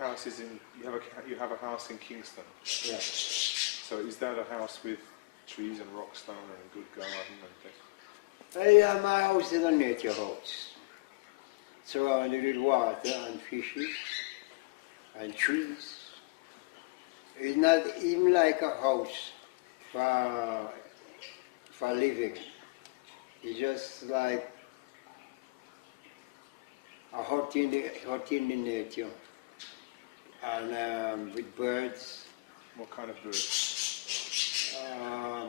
house is in. You have a house in Kingston. Yeah. So is that a house with trees and rocks down and a good garden and things? Yeah, my house is a nature house, surrounded with water and fishes and trees. It's not even like a house for living. It's just like a hut in the nature, and with birds. What kind of birds?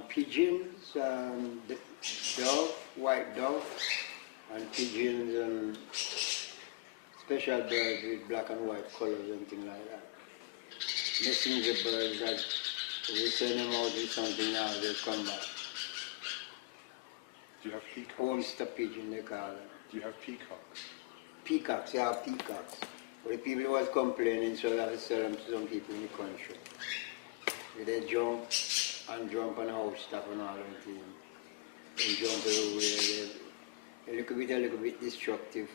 Pigeons, dove, white dove, and pigeons, and special birds with black and white colors and things like that. Messenger birds that if you send them out with something now, they'll come back. Do you have peacocks? Homester pigeon, they call them. Do you have peacocks? Peacocks, yeah, peacocks. But the people was complaining, so I have to sell them to some people in the country. They jump on the house stuff and all that thing. They jump everywhere. They're a little bit destructive.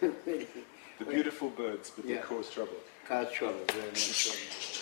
The beautiful birds, but they cause trouble. Cause trouble, very much trouble.